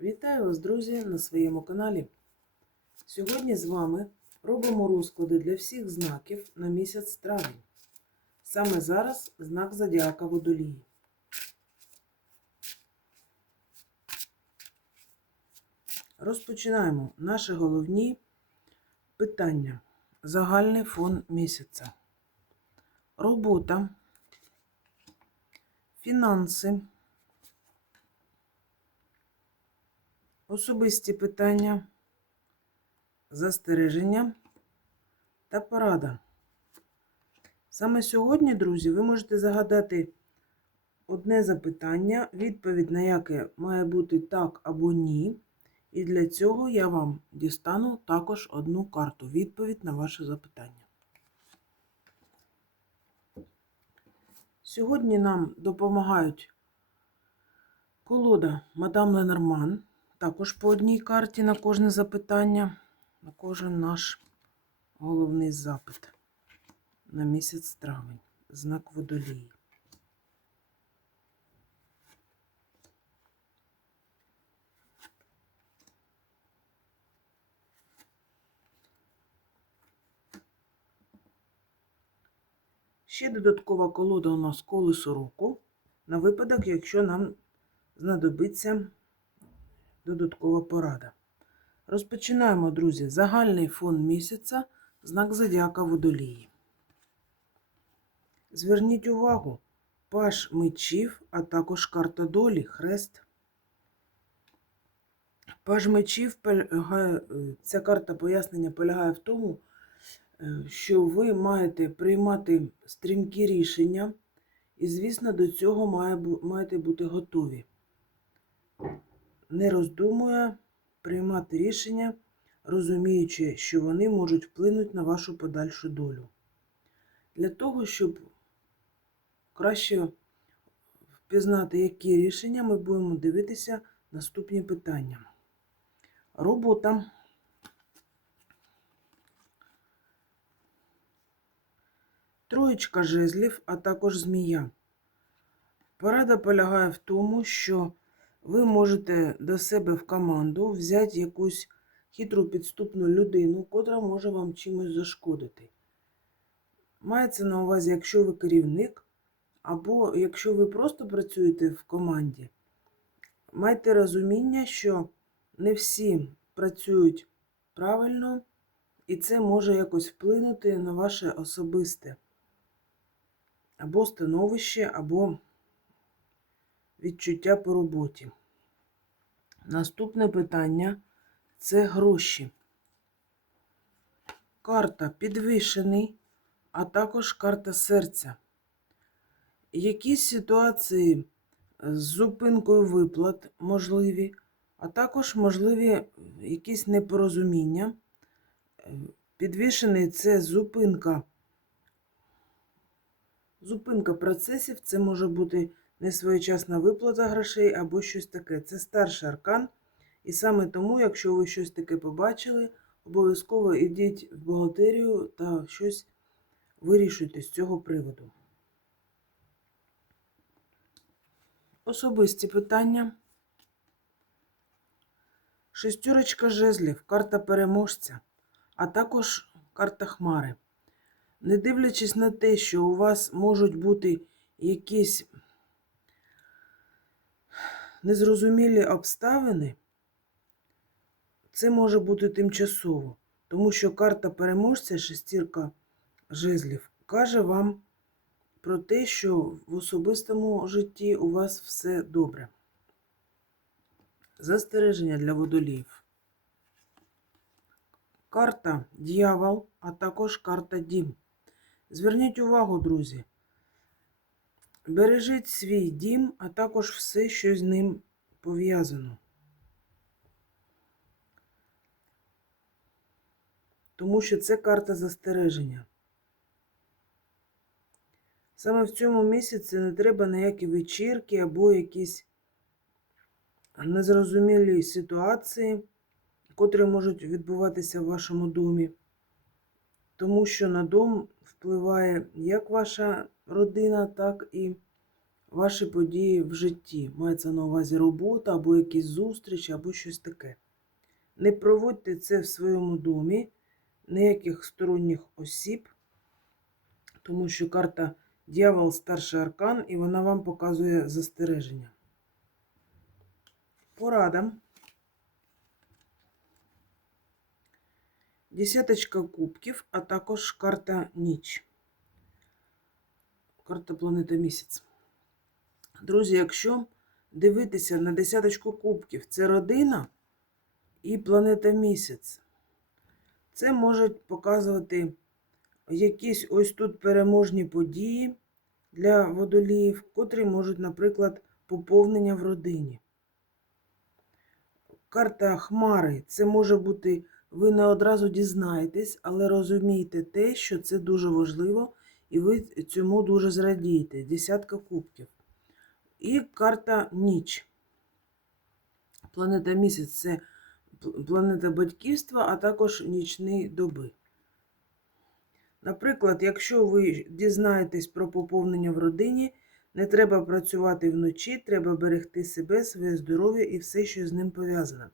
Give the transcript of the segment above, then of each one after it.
Вітаю вас, друзі, на своєму каналі. Сьогодні з вами робимо розклади для всіх знаків на місяць травень. Саме зараз знак Зодіака Водолії. Розпочинаємо наші головні питання. Загальний фон місяця. Робота, фінанси. Особисті питання, застереження та порада. Саме сьогодні, друзі, ви можете загадати одне запитання, відповідь на яке має бути так або ні. І для цього я вам дістану також одну карту відповідь на ваше запитання. Сьогодні нам допомагають колода Мадам Ленорман. Також по одній карті на кожне запитання, на кожен наш головний запит на місяць травень. Знак водолії. Ще додаткова колода у нас колесо року на випадок, якщо нам знадобиться додаткова порада. Розпочинаємо, друзі, загальний фон місяця, знак зодіака водолії. Зверніть увагу, паш мечів, а також карта долі, хрест. Паж мечів, ця карта пояснення полягає в тому, е, що ви маєте приймати стрімкі рішення, і, звісно, до цього маєте бути готові не роздумує приймати рішення, розуміючи, що вони можуть вплинути на вашу подальшу долю. Для того, щоб краще впізнати, які рішення, ми будемо дивитися наступні питання. Робота. Троєчка жезлів, а також змія. Порада полягає в тому, що ви можете до себе в команду взяти якусь хитру підступну людину, котра може вам чимось зашкодити. Мається на увазі, якщо ви керівник, або якщо ви просто працюєте в команді, майте розуміння, що не всі працюють правильно, і це може якось вплинути на ваше особисте або становище, або відчуття по роботі. Наступне питання це гроші. Карта підвішений, а також карта серця. Якісь ситуації з зупинкою виплат можливі, а також можливі якісь непорозуміння. Підвішений це зупинка. Зупинка процесів, це може бути несвоєчасна виплата грошей або щось таке. Це старший аркан. І саме тому, якщо ви щось таке побачили, обов'язково йдіть в бухгалтерію та щось вирішуйте з цього приводу. Особисті питання. Шестерочка жезлів, карта переможця, а також карта хмари. Не дивлячись на те, що у вас можуть бути якісь незрозумілі обставини, це може бути тимчасово, тому що карта переможця, шестірка жезлів, каже вам про те, що в особистому житті у вас все добре. Застереження для водоліїв. Карта дьявол, а також карта дім. Зверніть увагу, друзі. Бережіть свій дім, а також все, що з ним пов'язано. Тому що це карта застереження. Саме в цьому місяці не треба ніякі вечірки або якісь незрозумілі ситуації, котрі можуть відбуватися в вашому домі. Тому що на дом впливає як ваша родина, так і ваші події в житті. Мається на увазі робота або якісь зустрічі, або щось таке. Не проводьте це в своєму домі, ніяких сторонніх осіб, тому що карта Дьявол старший аркан, і вона вам показує застереження. Порада. Десяточка кубків, а також карта ніч. Карта планета місяць. Друзі, якщо дивитися на десяточку кубків, це родина і планета місяць. Це можуть показувати якісь ось тут переможні події для водоліїв, котрі можуть, наприклад, поповнення в родині. Карта Хмари це може бути, ви не одразу дізнаєтесь, але розумієте те, що це дуже важливо, і ви цьому дуже зрадієте. Десятка кубків. І карта Ніч. Планета місяць це планета батьківства, а також нічні доби. Наприклад, якщо ви дізнаєтесь про поповнення в родині, не треба працювати вночі, треба берегти себе, своє здоров'я і все, що з ним пов'язане.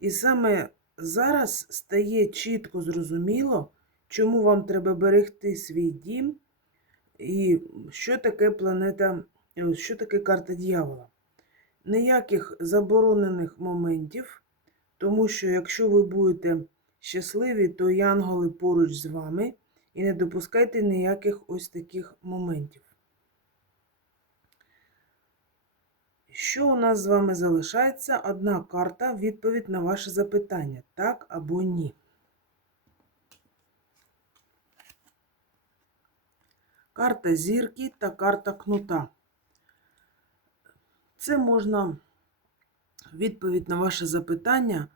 І саме зараз стає чітко зрозуміло, чому вам треба берегти свій дім і що таке планета, е, що таке карта дьявола. Ніяких заборонених моментів, тому що якщо ви будете щасливі, то янголи поруч з вами. І не допускайте ніяких ось таких моментів. Що у нас з вами залишається? Одна карта, відповідь на ваше запитання: так або ні. Карта зірки та карта кнута. Це можна відповідь на ваше запитання,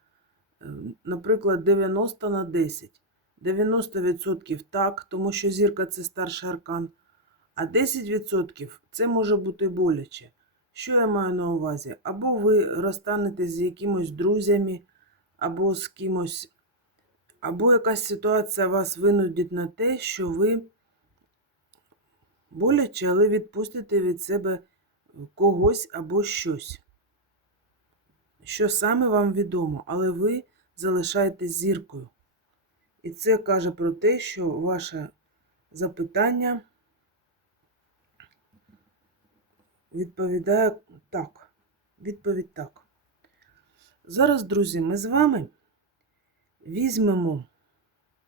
е, наприклад, 90 на 10. 90% так, тому що зірка це старший аркан, а 10% це може бути боляче. Що я маю на увазі? Або ви розстанетесь з якимось друзями, або з кимось, або якась ситуація вас винудить на те, що ви боляче, але відпустите від себе когось або щось. Що саме вам відомо, але ви залишаєтесь зіркою. І це каже про те, що ваше запитання відповідає так. Відповідь так. Зараз, друзі, ми з вами візьмемо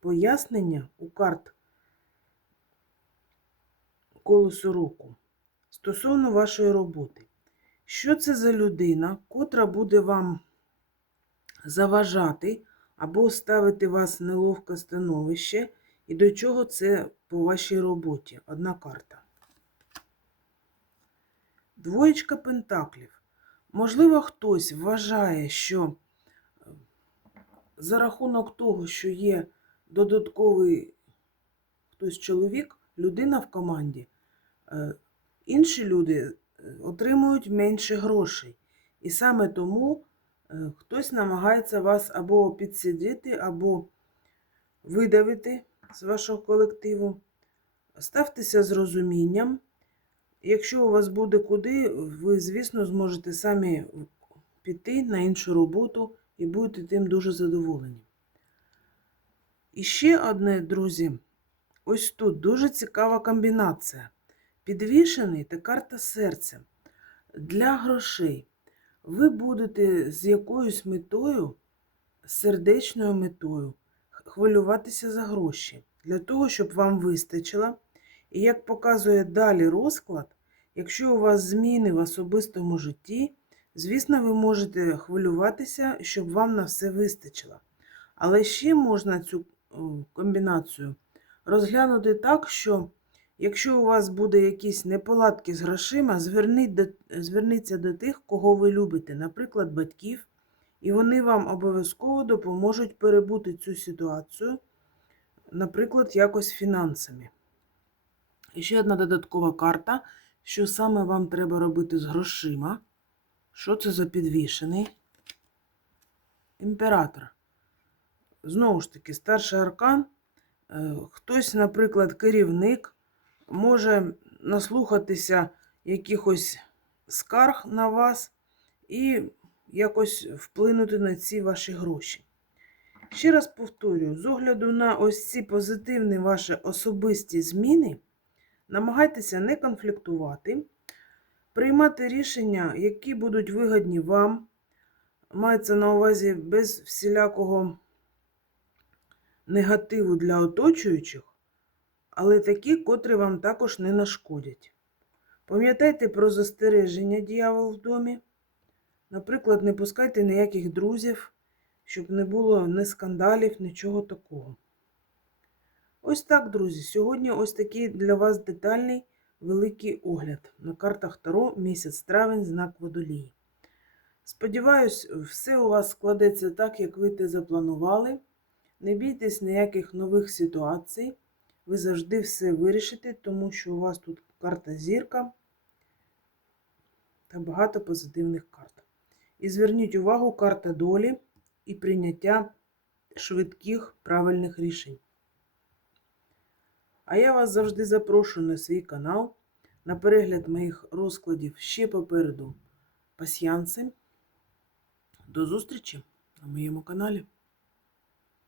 пояснення у карт колесу року стосовно вашої роботи. Що це за людина, котра буде вам заважати або ставити вас в неловке становище, і до чого це по вашій роботі? Одна карта. Двоєчка пентаклів. Можливо, хтось вважає, що е, за рахунок того, що є додатковий хтось чоловік, людина в команді, інші люди е, отримують менше грошей. І саме тому е, хтось намагається вас або підсидіти, або видавити з вашого колективу. Ставтеся з розумінням. Якщо у вас буде куди, ви, звісно, зможете самі піти на іншу роботу і будете тим дуже задоволені. І ще одне, друзі, ось тут дуже цікава комбінація. Підвішений та карта серця. Для грошей. Ви будете з якоюсь метою, сердечною метою, хвилюватися за гроші, для того, щоб вам вистачило. І як показує далі розклад, якщо у вас зміни в особистому житті, звісно, ви можете хвилюватися, щоб вам на все вистачило. Але ще можна цю комбінацію розглянути так, що якщо у вас буде якісь неполадки з грошима, зверніться до тих, кого ви любите, наприклад, батьків, і вони вам обов'язково допоможуть перебути цю ситуацію, наприклад, якось фінансами. І ще одна додаткова карта, що саме вам треба робити з грошима. Що це за підвішений? Імператор. Знову ж таки, старший аркан. Е, Хтось, наприклад, керівник, може наслухатися якихось скарг на вас і якось вплинути на ці ваші гроші. Ще раз повторюю, з огляду на ось ці позитивні ваші особисті зміни, намагайтеся не конфліктувати, приймати рішення, які будуть вигодні вам. Мається на увазі без всілякого негативу для оточуючих, але такі, котрі вам також не нашкодять. Пам'ятайте про застереження дьявол в домі. Наприклад, не пускайте ніяких друзів, щоб не було ні скандалів, нічого такого. Ось так, друзі. Сьогодні ось такий для вас детальний великий огляд на картах Таро місяць травень, знак водолії. Сподіваюсь, все у вас складеться так, як ви те запланували. Не бійтесь ніяких нових ситуацій. Ви завжди все вирішите, тому що у вас тут карта зірка та багато позитивних карт. І зверніть увагу, карта долі і прийняття швидких правильних рішень. А я вас завжди запрошую на свій канал на перегляд моїх розкладів ще попереду пасьянси. До зустрічі на моєму каналі.